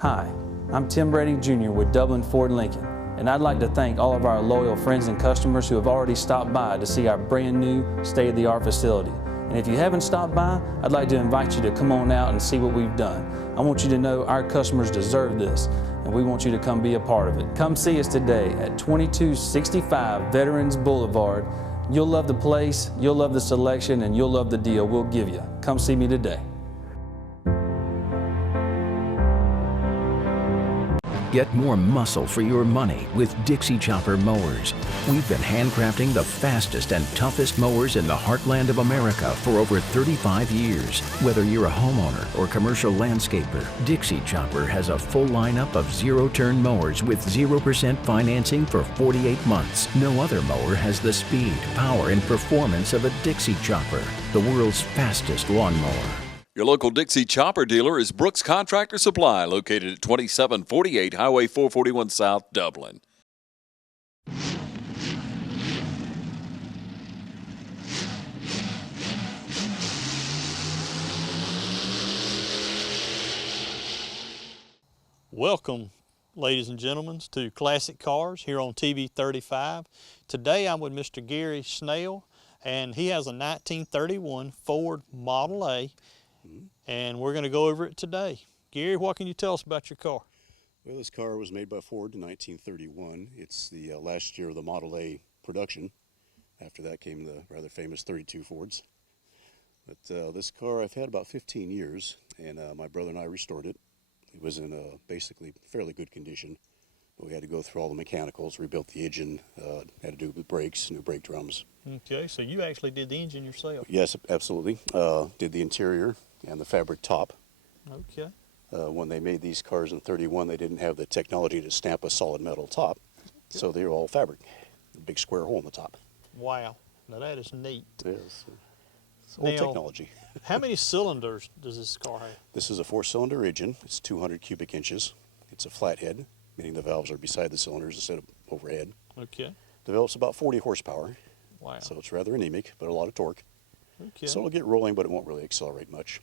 Hi, I'm Tim Brady Jr. with Dublin Ford Lincoln, and I'd like to thank all of our loyal friends and customers who have already stopped by to see our brand new state-of-the-art facility. And if you haven't stopped by, I'd like to invite you to come on out and see what we've done. I want you to know our customers deserve this, and we want you to come be a part of it. Come see us today at 2265 Veterans Boulevard. You'll love the place, you'll love the selection, and you'll love the deal we'll give you. Come see me today. Get more muscle for your money with Dixie Chopper mowers. We've been handcrafting the fastest and toughest mowers in the heartland of America for over 35 years. Whether you're a homeowner or commercial landscaper, Dixie Chopper has a full lineup of zero-turn mowers with 0% financing for 48 months. No other mower has the speed, power, and performance of a Dixie Chopper, the world's fastest lawnmower. Your local Dixie Chopper dealer is Brooks Contractor Supply, located at 2748 Highway 441 South, Dublin. Welcome, ladies and gentlemen, to Classic Cars here on TV 35. Today I'm with Mr. Gary Schnell, and he has a 1931 Ford Model A. And we're going to go over it today. Gary, what can you tell us about your car? Well, this car was made by Ford in 1931. It's the last year of the Model A production. After that came the rather famous 32 Fords. But this car I've had about 15 years, and my brother and I restored it. It was in basically fairly good condition. But we had to go through all the mechanicals, rebuilt the engine, had to do with brakes, new brake drums. Okay, so you actually did the engine yourself? Yes, absolutely. Did the interior and the fabric top. Okay. When they made these cars in 31, they didn't have the technology to stamp a solid metal top, so they were all fabric. A big square hole in the top. Wow. Now that is neat. Yes. It's old technology. How many cylinders does this car have? This is a 4-cylinder engine. It's 200 cubic inches. It's a flathead, meaning the valves are beside the cylinders instead of overhead. Okay. Develops about 40 horsepower. Wow. So it's rather anemic, but a lot of torque. Okay. So it'll get rolling, but it won't really accelerate much,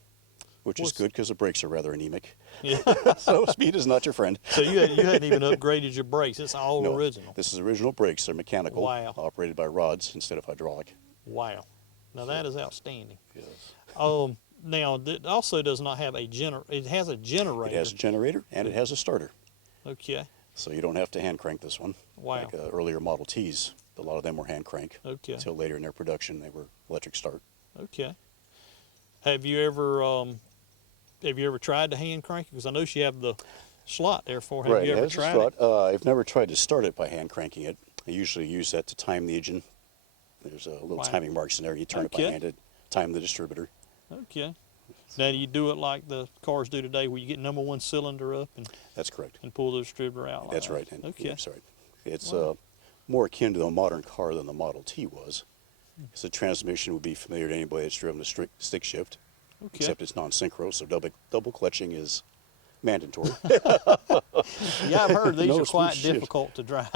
which is good because the brakes are rather anemic. Yeah. So speed is not your friend. So you hadn't even upgraded your brakes. It's all No, original. This is original brakes. They're mechanical, Wow. operated by rods instead of hydraulic. Wow. Now that is outstanding. Yes. Now it also does not have a it has a generator. It has a generator and it has a starter. Okay. So you don't have to hand crank this one. Wow. Like earlier Model Ts, a lot of them were hand crank. Okay. Until later in their production, they were electric start. Okay. Have you ever tried to hand crank it? Because I know you have the slot there for. Have you ever tried it? I've never tried to start it by hand cranking it. I usually use that to time the engine. There's a little timing marks in there. You turn it by hand to time the distributor. Okay. Now do you do it like the cars do today, where you get number one cylinder up and? That's correct. And pull the distributor out. That's right. And, okay. Yeah, sorry. It's more akin to a modern car than the Model T was. So the transmission would be familiar to anybody that's driven a stick shift. Okay. Except it's non-synchro, so double clutching is mandatory. Yeah, I've heard these are quite difficult to drive.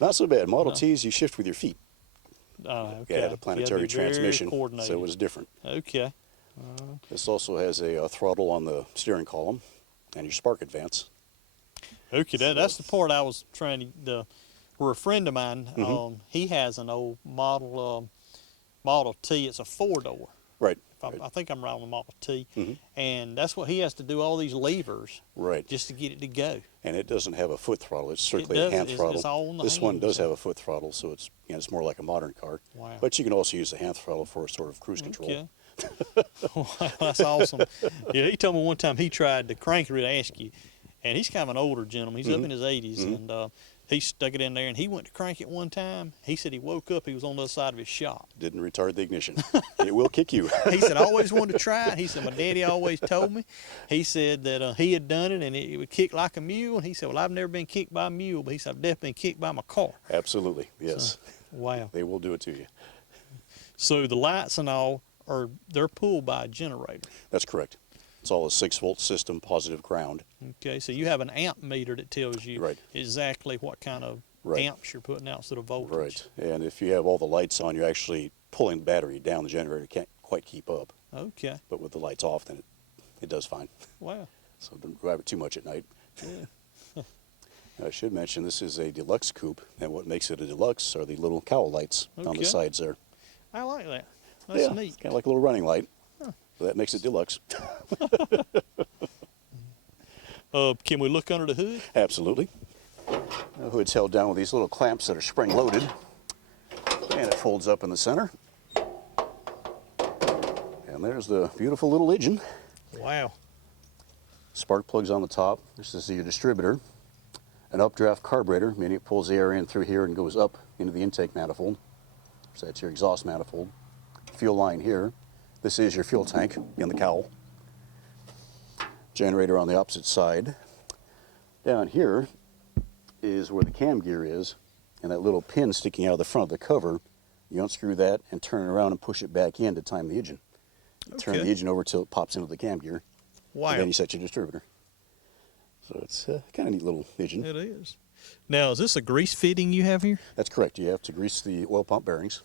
Not so bad. Model Ts, you shift with your feet. Okay. It had a planetary transmission, so it was different. Okay. This also has a throttle on the steering column and your spark advance. Okay, that's the part I was trying to. Where a friend of mine, he has an old Model T. It's a 4-door. Right. I think I'm right on the Model T, and that's what he has to do. All these levers. Right. Just to get it to go. And it doesn't have a foot throttle. It's strictly a hand throttle. It's all on the This one hand, does have a foot throttle, so it's more like a modern car. Wow. But you can also use the hand throttle for sort of cruise control. Okay. Wow, that's awesome. Yeah, he told me one time he tried to crank it, ask you, and he's kind of an older gentleman. He's up in his 80s, and he stuck it in there, and he went to crank it one time. He said he woke up, he was on the other side of his shop. Didn't retard the ignition. It will kick you. He said, I always wanted to try it. He said, my daddy always told me. He said that he had done it, and it would kick like a mule. And he said, well, I've never been kicked by a mule, but he said, I've definitely been kicked by my car. Absolutely, yes. So, wow. They will do it to you. So the lights and all, they're pulled by a generator. That's correct. It's all a 6-volt system, positive ground. Okay, so you have an amp meter that tells you exactly what kind of amps you're putting out instead of voltage. Right, and if you have all the lights on, you're actually pulling the battery down. The generator can't quite keep up. Okay. But with the lights off, then it does fine. Wow. So don't drive it too much at night. I should mention this is a deluxe coupe, and what makes it a deluxe are the little cowl lights on Okay. the sides there. I like that. That's yeah, neat. it's kind of like a little running light. So that makes it deluxe. Can we look under the hood? Absolutely. The hood's held down with these little clamps that are spring-loaded, and it folds up in the center. And there's the beautiful little engine. Wow. Spark plugs on the top. This is your distributor. An updraft carburetor, meaning it pulls the air in through here and goes up into the intake manifold. So that's your exhaust manifold. Fuel line here. This is your fuel tank in the cowl. Generator on the opposite side. Down here is where the cam gear is, and that little pin sticking out of the front of the cover. You unscrew that and turn it around and push it back in to time the engine. Turn the engine over till it pops into the cam gear. Wow. And then you set your distributor. So it's kind of neat little engine. It is. Now, is this a grease fitting you have here? That's correct. You have to grease the oil pump bearings.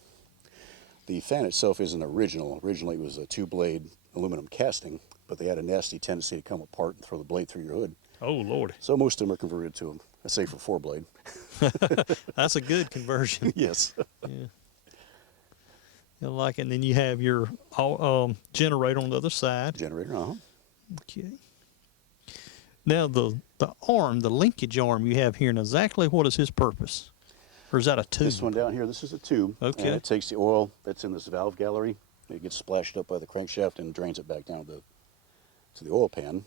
The fan itself isn't original. Originally it was a two-blade aluminum casting, but they had a nasty tendency to come apart and throw the blade through your hood. Oh, Lord. So most of them are converted to a safer four-blade. That's a good conversion. Yes. Yeah. I like it. And then you have your generator on the other side. Generator, Okay. Now, the arm, the linkage arm you have here, and exactly what is his purpose? Or is that a tube? This one down here, this is a tube. Okay. And it takes the oil that's in this valve gallery. It gets splashed up by the crankshaft and drains it back down to the oil pan.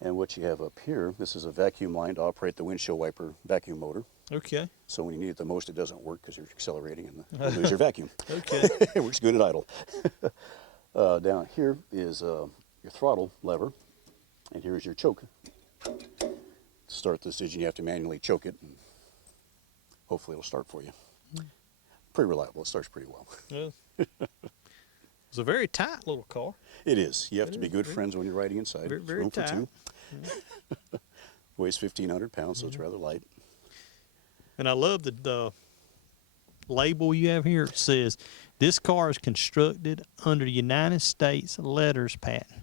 And what you have up here, this is a vacuum line to operate the windshield wiper vacuum motor. Okay. So when you need it the most, it doesn't work because you're accelerating and you lose your vacuum. Okay. It works good at idle. Down here is your throttle lever, and here's your choke. To start this engine, you have to manually choke it, and hopefully it'll start for you. Pretty reliable. It starts pretty well. Yeah. It's a very tight little car. It is. You have to be good friends when you're riding inside. Very, It's very room for tight. two. Weighs 1,500 pounds, so it's rather light. And I love the label you have here. It says, this car is constructed under the United States Letters Patent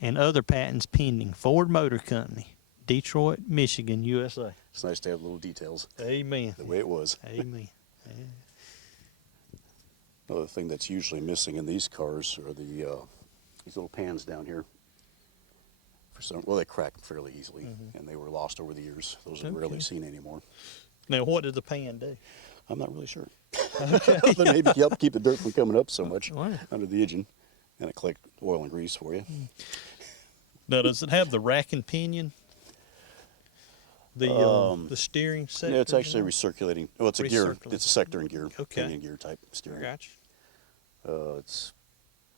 and other patents pending. Ford Motor Company, Detroit, Michigan, USA. It's nice to have little details Amen. the way it was. Amen. Another thing that's usually missing in these cars are these little pans down here. Well, they crack fairly easily, and they were lost over the years. Those are rarely seen anymore. Now, what did the pan do? I'm not really sure. Other than maybe help keep the dirt from coming up so much Wow. under the engine, and it collect oil and grease for you. Now, does it have the rack and pinion? The steering sector? Yeah, it's actually recirculating. Well, it's a gear. Recirculating. It's a sector and gear, Okay. pinion gear type steering. Gotcha. It's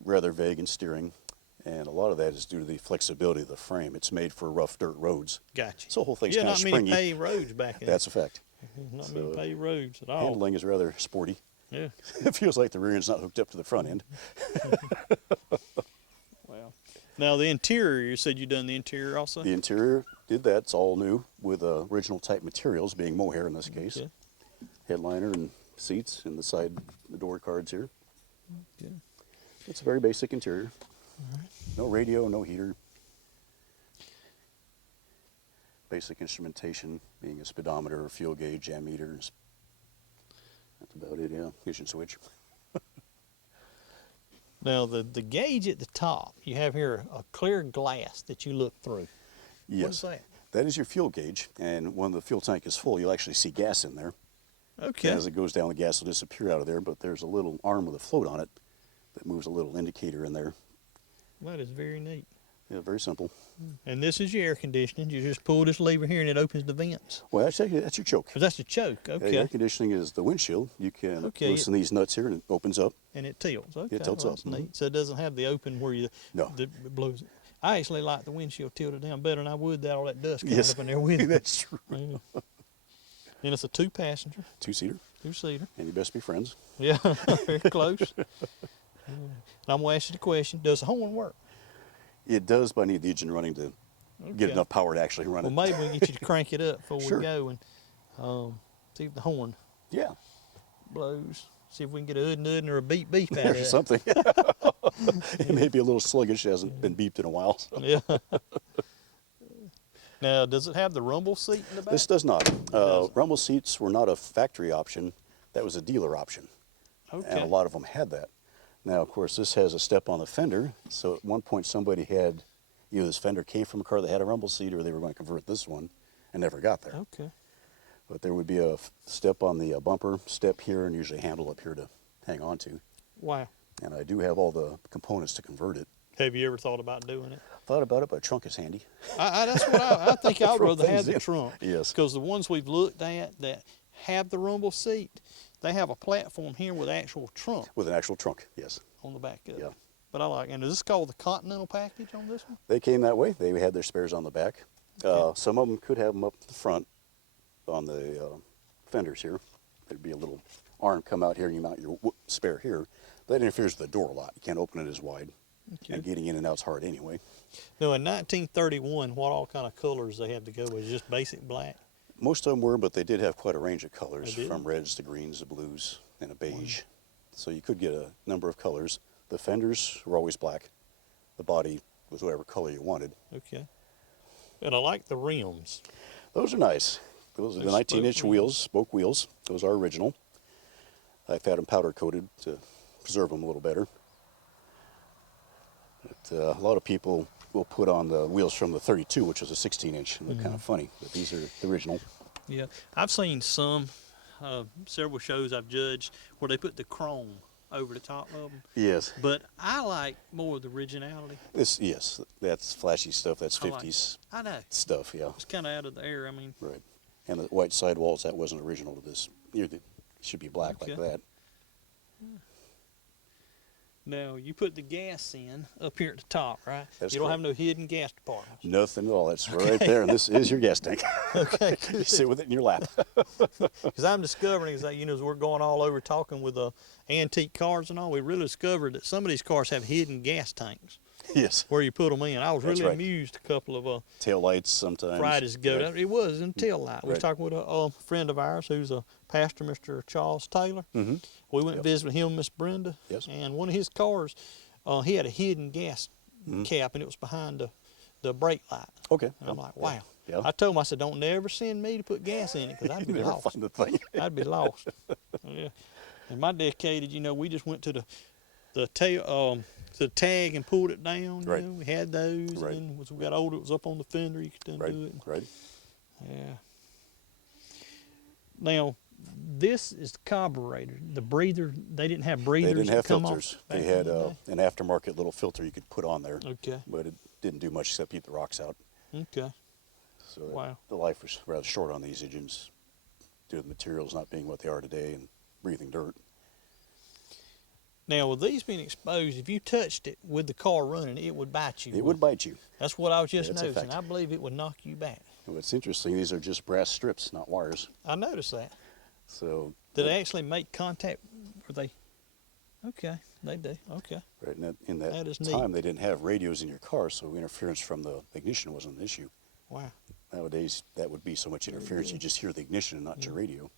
rather vague in steering, and a lot of that is due to the flexibility of the frame. It's made for rough dirt roads. Gotcha. So the whole thing's Yeah, kind of not springy. many paved roads back in. That's a fact. Not so many paved roads at all. Handling is rather sporty. Yeah. It feels like the rear end's not hooked up to the front end. Wow. Now the interior, you said you done the interior also? The interior did that. It's all new with original type materials, being mohair in this case. Okay. Headliner and seats and the door cards here. Okay. It's a very basic interior. No radio, no heater. Basic instrumentation being a speedometer, fuel gauge, ammeters. That's about it, yeah. Ignition switch. Now the gauge at the top, you have here a clear glass that you look through. Yes. What is that? That is your fuel gauge, and when the fuel tank is full, you'll actually see gas in there. Okay. As it goes down, the gas will disappear out of there, but there's a little arm with a float on it that moves a little indicator in there. That is very neat. Yeah, very simple. And this is your air conditioning. You just pull this lever here and it opens the vents. Well, actually, that's your choke. 'Cause that's the choke. The Okay. air conditioning is the windshield. You can Okay. loosen these nuts here and it opens up. And it tilts. Okay. tilts well, up, That's neat. So it doesn't have the open where you No. it blows it. I actually like the windshield tilted down better than I would that all that dust coming Yes. up in there with it. That's true. Yeah. And it's a 2-passenger, Two-seater, 2-seater. and you best be friends. Yeah, very close. And I'm gonna ask you the question: does the horn work? It does, but I need the engine running to get Okay. enough power to actually run Well, it. maybe we can get you to crank it up before Sure. we go and see if the horn Yeah, blows. See if we can get a hood or a beep beep out of there's it. something. It may be a little sluggish. It hasn't been beeped in a while. So. Yeah. Now, does it have the rumble seat in the back? This does not. Rumble seats were not a factory option. That was a dealer option. Okay. And a lot of them had that. Now, of course, this has a step on the fender. So at one point somebody had, either this fender came from a car that had a rumble seat or they were going to convert this one and never got there. Okay. But there would be a step on the bumper, step here, and usually a handle up here to hang on to. Wow. And I do have all the components to convert it. Have you ever thought about doing it? Thought about it, but a trunk is handy. That's what I think I'd Throw rather have things the in. trunk. Yes. Because the ones we've looked at that have the rumble seat, they have a platform here with actual trunk With an actual trunk, yes. on the back of Yeah. it. But I like, and is this called the Continental package on this one? They came that way. They had their spares on the back. Some of them could have them up the front on the fenders here. There'd be a little arm come out here and you mount your spare here. That interferes with the door a lot. You can't open it as wide. Okay. And getting in and out's hard anyway. Now, in 1931, what all kind of colors they have to go with? Just basic black? Most of them were, but they did have quite a range of colors, They did? from reds to greens to blues and a beige. So you could get a number of colors. The fenders were always black. The body was whatever color you wanted. Okay. And I like the rims. Those are nice. Those are the They're 19-inch spoke wheels, spoke wheels. Those are original. I've had them powder coated to preserve them a little better. But, a lot of people will put on the wheels from the 32, which was a 16-inch. Look kind of funny, but these are the original. Yeah. I've seen some, several shows I've judged where they put the chrome over the top of them. Yes. But I like more of the originality. Yes, that's flashy stuff. That's I like 50s I know. stuff, yeah. It's kind of out of the air. I mean, Right. And the white sidewalls, that wasn't original to this. It should be black like Okay. that. now you put the gas in up here at the top, right? That's you don't correct. have no hidden gas departments. Nothing at all. That's right there. And this is your gas tank. Okay, You sit with it in your lap. because I'm discovering is that, you know, as we're going all over talking with antique cars and all, we really discovered that some of these cars have hidden gas tanks Yes. where you put them in. I was That's really right. amused a couple of Tail lights sometimes. Fridays ago. Right. It was in tail light. We was Right. talking with a friend of ours who's a pastor, Mr. Charles Taylor. Mhm. We went and visited him and Miss Brenda. Yes. And one of his cars, he had a hidden gas cap, and it was behind the brake light. Okay. And I'm like, wow. Yeah. I told him, I said, don't never send me to put gas in it because I'd be You never lost. find the thing. I'd be lost. Yeah. And my dedicated, you know, we just went to the tag and pulled it down. Right. You know, we had those. Right. And then as we got older, it was up on the fender. You could Right. undo it. Right. Yeah. Now, this is the carburetor. The breather, they didn't have breathers. They didn't that have come filters. off back They in had the an aftermarket little filter you could put on there. day. Okay. But it didn't do much except keep the rocks out. Okay. So Wow. the life was rather short on these engines due to the materials not being what they are today and breathing dirt. Now, with these being exposed, if you touched it with the car running, it would bite you. It would bite you. That's what I was just That's a noticing. fact. I believe it would knock you back. What's interesting, these are just brass strips, not wires. I noticed that. So Did they actually make contact? Were they? Okay, they do. Okay. right in that That is neat. time, they didn't have radios in your car, so interference from the ignition wasn't an issue. Wow. Nowadays, that would be so much interference, you just hear the ignition and not your radio.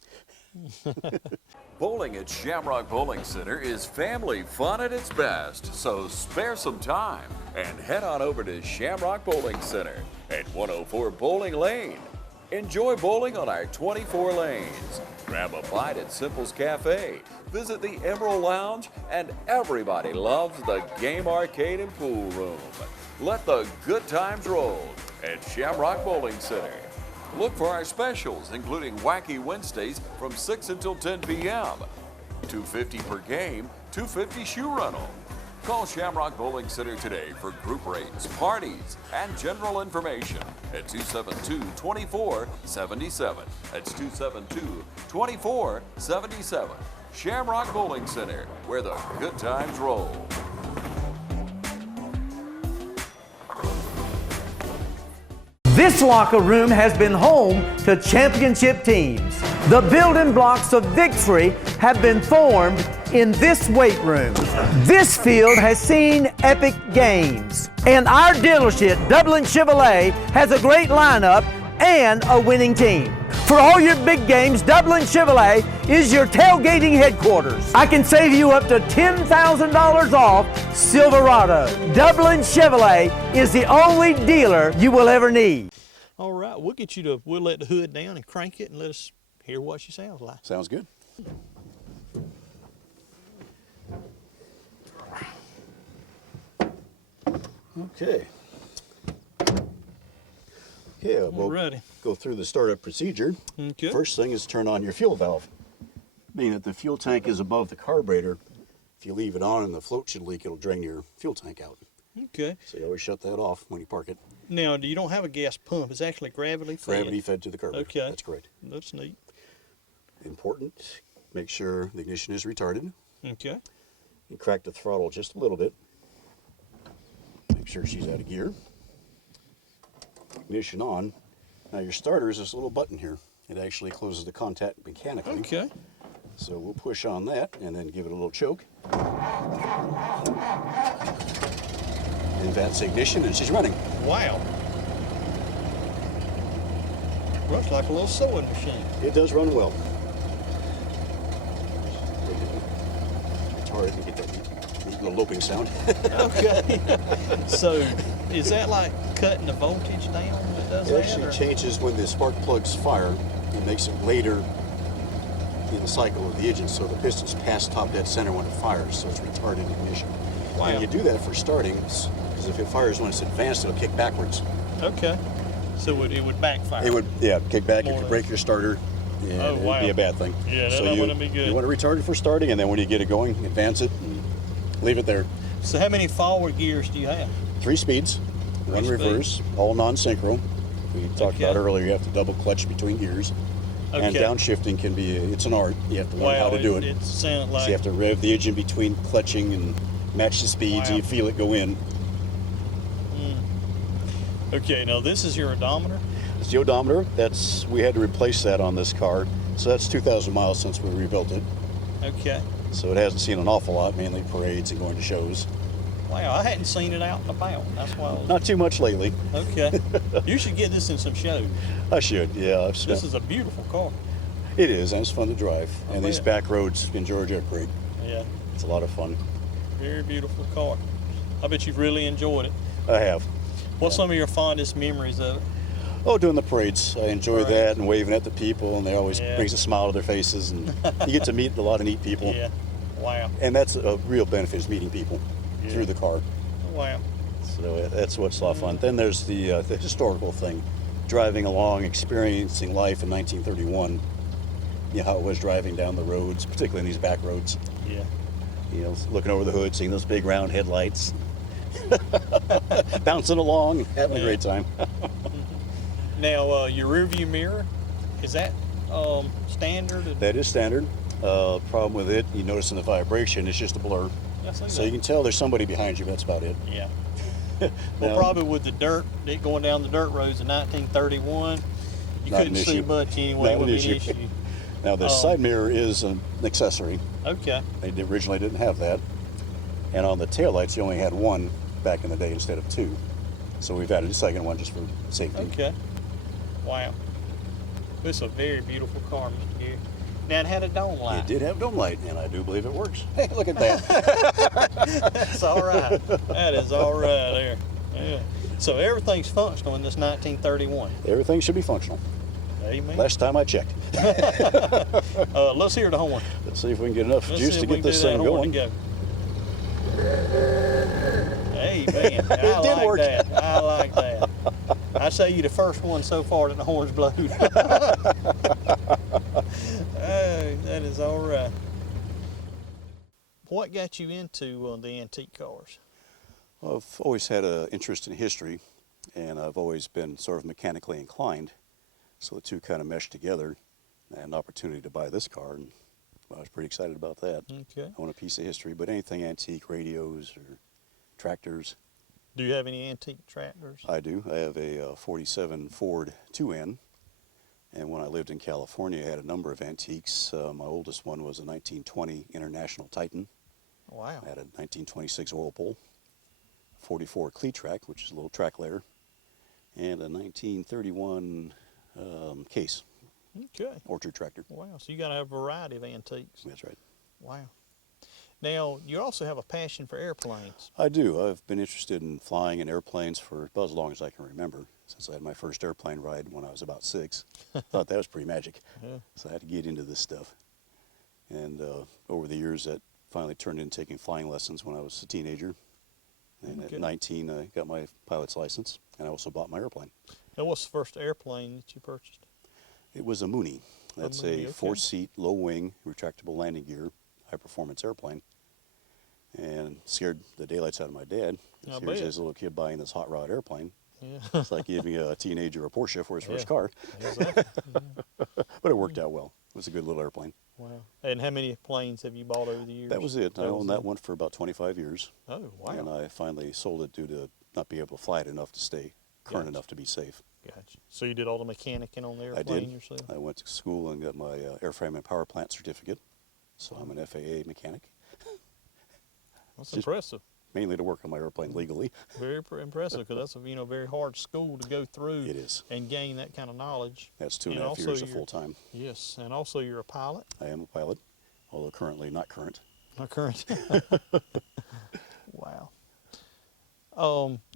Bowling at Shamrock Bowling Center is family fun at its best, so spare some time and head on over to Shamrock Bowling Center at 104 Bowling Lane. Enjoy bowling on our 24 lanes. Grab a bite at Simple's Cafe. Visit the Emerald Lounge, and everybody loves the game arcade and pool room. Let the good times roll at Shamrock Bowling Center. Look for our specials, including Wacky Wednesdays from 6 until 10 p.m. $2.50 per game, $2.50 shoe rental. Call Shamrock Bowling Center today for group rates, parties, and general information at 272-2477. That's 272-2477. Shamrock Bowling Center, where the good times roll. This locker room has been home to championship teams. The building blocks of victory have been formed in this weight room. This field has seen epic games. And our dealership, Dublin Chevrolet, has a great lineup and a winning team. For all your big games, Dublin Chevrolet is your tailgating headquarters. I can save you up to $10,000 off Silverado. Dublin Chevrolet is the only dealer you will ever need. All right, we'll let the hood down and crank it and let us hear what she sounds like. Sounds good. Okay. Yeah, we'll ready. go through the startup procedure. Okay. First thing is turn on your fuel valve. Being that the fuel tank is above the carburetor, if you leave it on and the float should leak, it'll drain your fuel tank out. Okay. So you always shut that off when you park it. Now, you don't have a gas pump. It's actually gravity fed. Gravity fed to the carburetor. Okay. That's correct. That's neat. Important, make sure the ignition is retarded. Okay. And crack the throttle just a little bit. Make sure she's out of gear. Ignition on. Now your starter is this little button here. It actually closes the contact mechanically. Okay. So we'll push on that and then give it a little choke. And that's ignition and she's running. Wow. Runs like a little sewing machine. It does run well. It's hard to get that neat little loping sound. Okay. So, is that like cutting the voltage down when it does It that? actually or- changes when the spark plugs fire. It makes it later in the cycle of the engine, so the piston's past top dead center when it fires, so it's retarded ignition. Wow. And you do that for starting, because if it fires when it's advanced, it'll kick backwards. Okay. So it would backfire. It would, yeah, kick back. More It or could less. break your starter, and Oh, it wow. would be a bad thing. Yeah, so that wouldn't be good. You want to retard it for starting, and then when you get it going, advance it and leave it there. So how many forward gears do you have? 3 speeds, one speeds. reverse, all non-synchro. We talked Okay. about earlier, you have to double clutch between gears. And Okay. downshifting can be, it's an art. You have to learn how to do it. It sounds So like you have to rev the engine between clutching and match the speeds, Wow. and you feel it go in. Okay, now this is your odometer. It's the odometer. We had to replace that on this car. So that's 2,000 miles since we rebuilt it. Okay. So it hasn't seen an awful lot, mainly parades and going to shows. Wow, I hadn't seen it out and about. That's why I was... Not too much lately. Okay. You should get this in some shows. I should, yeah. I've spent, This is a beautiful car. it is, and it's fun to drive. And these bet. back roads in Georgia are great. Yeah, It's a lot of fun. very beautiful car. I bet you've really enjoyed it. I have. What's some of your fondest memories of it? Oh, doing the parades. I enjoy Right. that and waving at the people, and they always Yeah. brings a smile to their faces, and you get to meet a lot of neat people. Yeah. Wow. And that's a real benefit, is meeting people Yeah. through the car. Wow. So that's what's a lot of fun. Then there's the historical thing, driving along, experiencing life in 1931. You know, how it was driving down the roads, particularly in these back roads. Yeah. You know, looking over the hood, seeing those big round headlights, bouncing along, having a great time. Now, your rear view mirror, is that standard? That is standard. Problem with it, you notice in the vibration, it's just a blur. So you can tell there's somebody behind you, but that's about it. Yeah. Well, Now- probably with the dirt, it going down the dirt roads in 1931, you Not an couldn't see issue. much anyway. Not It an wouldn't be an issue. issue. Now the side mirror is an accessory. Okay. They originally didn't have that. And on the taillights, you only had one back in the day instead of 2. So we've added a second one just for safety. Okay. Wow. This is a very beautiful car, Mr. Gary. Now, it had a dome light. It did have dome light, and I do believe it works. Hey, look at that. That's all right. That is all right there. Yeah. So everything's functional in this 1931. Everything should be functional. Amen. Last time I checked. Let's hear the horn. Let's see if we can get enough Let's juice see to if we get can this do that thing horn going. to go. Amen. I It did like work. that. I like that. I say you the first one so far that the horn's blowed. Oh, that is all right. What got you into the antique cars? Well, I've always had an interest in history, and I've always been sort of mechanically inclined. So the two kind of meshed together. I had an opportunity to buy this car, and I was pretty excited about that. Okay. I want a piece of history, but anything antique, radios or tractors. Do you have any antique tractors? I do. I have a 47 Ford 2N, and when I lived in California, I had a number of antiques. My oldest one was a 1920 International Titan. Wow. I had a 1926 oil pull, 44 Cleat-Track, which is a little track layer, and a 1931 Case, Okay. orchard tractor. Wow. So you got to have a variety of antiques. That's right. Wow. Now, you also have a passion for airplanes. I do. I've been interested in flying in airplanes for about as long as I can remember. since I had my first airplane ride when I was about 6. Thought that was pretty magic. Yeah. So I had to get into this stuff. And over the years, that finally turned into taking flying lessons when I was a teenager. And Okay. at 19, I got my pilot's license, and I also bought my airplane. Now, what's the first airplane that you purchased? It was a Mooney. That's Mooney, a okay. 4-seat, low-wing, retractable landing gear, high-performance airplane. And scared the daylights out of my dad. I Here's bet. his little kid buying this hot rod airplane. Yeah. It's like giving a teenager a Porsche for his first Yeah. car. Exactly. But it worked out well. It was a good little airplane. Wow. And how many planes have you bought over the years? That was it. I owned that one for about 25 years. Oh, wow. And I finally sold it due to not be able to fly it enough to stay current Gotcha. enough to be safe. Gotcha. So you did all the mechanicing on the I airplane did. yourself? I went to school and got my airframe and power plant certificate. So I'm an FAA mechanic, That's just- impressive. mainly to work on my airplane legally. Very impressive, because that's a very hard school to go through It is. and gain that kind of knowledge. That's 2.5 And also years of you're- full-time. Yes, and also you're a pilot. I am a pilot, although currently not current. Not current. Wow.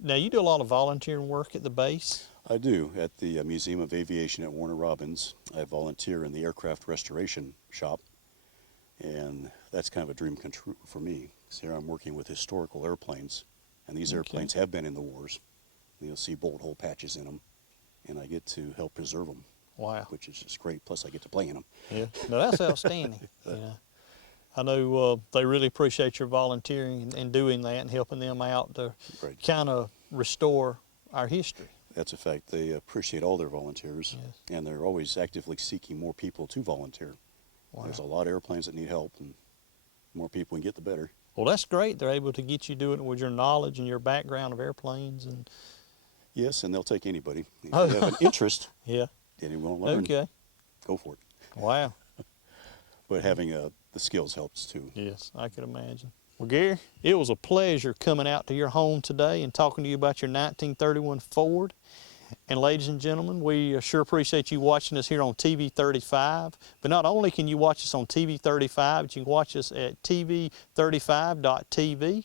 Now you do a lot of volunteering work at the base. I do. At the Museum of Aviation at Warner Robins, I volunteer in the aircraft restoration shop. And that's kind of a dream come true for me. So here I'm working with historical airplanes, and these airplanes have been in the wars. You'll see bullet hole patches in them, and I get to help preserve them, Wow. which is just great. Plus, I get to play in them. Yeah. No, that's outstanding. Yeah. I know they really appreciate your volunteering and doing that and helping them out to Right. kind of restore our history. That's a fact. They appreciate all their volunteers, Yes. and they're always actively seeking more people to volunteer. Wow. There's a lot of airplanes that need help, and the more people we can get, the better. Well, that's great. They're able to get you doing it with your knowledge and your background of airplanes. And Yes, and they'll take anybody. If Oh. you have an interest yeah. and you want to learn, Okay. go for it. Wow. But having the skills helps too. Yes, I could imagine. Well, Gary, it was a pleasure coming out to your home today and talking to you about your 1931 Ford. And ladies and gentlemen, we sure appreciate you watching us here on TV 35. But not only can you watch us on TV 35, but you can watch us at tv35.tv.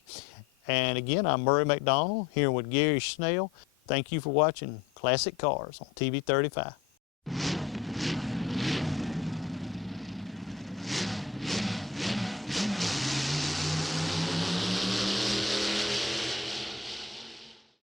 And again, I'm Murray McDonald here with Gary Schnell. Thank you for watching Classic Cars on TV 35.